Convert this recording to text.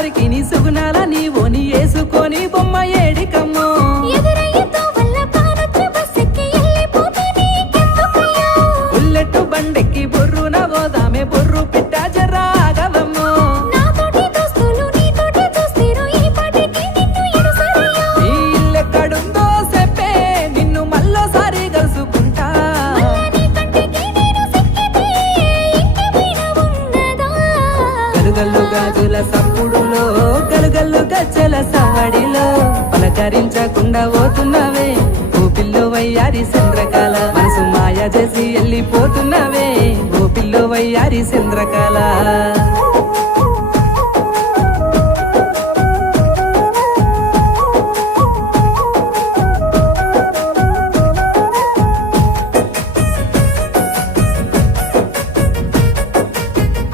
గోదావరికి నీ సుగుణాల నీ ఓని వేసుకొని బొమ్మ ఏడికమ్మో బుల్లెట్టు బండెక్కి బొర్రున పోదామే బొర్రు పిట్ట జరాగవమ్మో ఈ ఇల్లెక్కడుందో చెప్పే నిన్ను మళ్ళోసారి కలుసుకుంటా గలుగల్లు గాజుల సప్పుడులో గలుగల్లు గజ్జల సవడిలో పలకరించకుండా పోతున్నవే ఓ పిల్లో వయ్యారి చంద్రకాల మనసు మాయ చేసి వెళ్ళిపోతున్నవే ఓ పిల్లో వయ్యారి చంద్రకాల